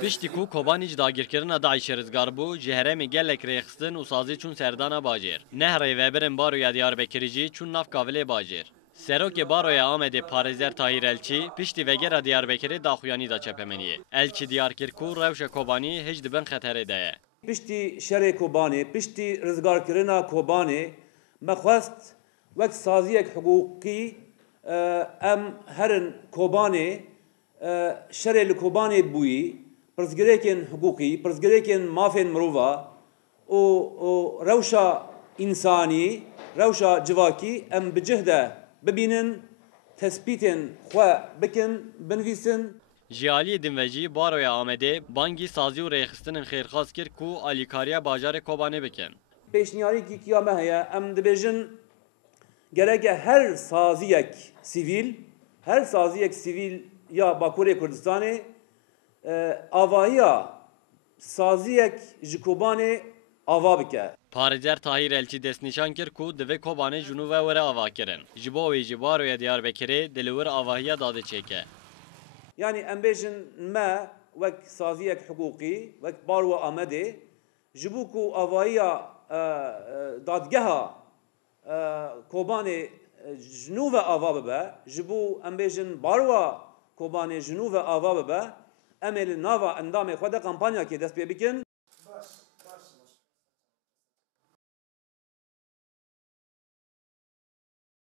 Piştî ku Kobanî ji dagirkirina Daişê rizgar bû, ji herêmê gelek rêxistin û sazî çûn serdana bajêr. Nehrê vebirin Baroya Diyarbekirî jî çûn nav Kavilê bajêr. Serokê Baroya Amedê Parêzer Tahîr Elçî, piştî vegera Diyarbekirê daxuyanî da çepemeniyê. Elçî diyar kir ku rewşa Kobanî hêj dibin xeterê de ye. Piştî şerê Kobanê, piştî rizgarkirina Kobanê, me xwest wek saziyek hukûkî em herin Kobanê, şerê li Kobanê bûyî, pirsgirêkên hukûkî, pirsgirêkên mafên mirova û rewşa însanî, rewşa civakî em bi cih de bibînin, tespîtên xwe bikin, binivîsin. Ji aliyê din ve jî Baroya Amedê bangî sazî û rêxistinên xêrxas kir ku alîkariya bajarê Kobanê bikin. Pêşniyarîkî me heye, em dibêjin gereke her saziyek sivîl ya Bakurê Kurdistanê avahiya saziyek ji Kobanê ava bike. Parêzer Tahîr Elçî destnîşan kir ku divê Kobanê ji nû ve were avakirin. Ji bo wê jî Baroya Diyarbekirê di li wir avahiya dadê çêke. Yani em bêjin me wek saziyek hukûkî, wek Baroya Amedê ji bo ku avahiya dadgeha Kobanê ji nû ve ava bibe, ji bo em bêjin Baroya Kobanê ji nû ve ava bibe, em ê li nava endamê xwe de kampanyakê dest pê bikin.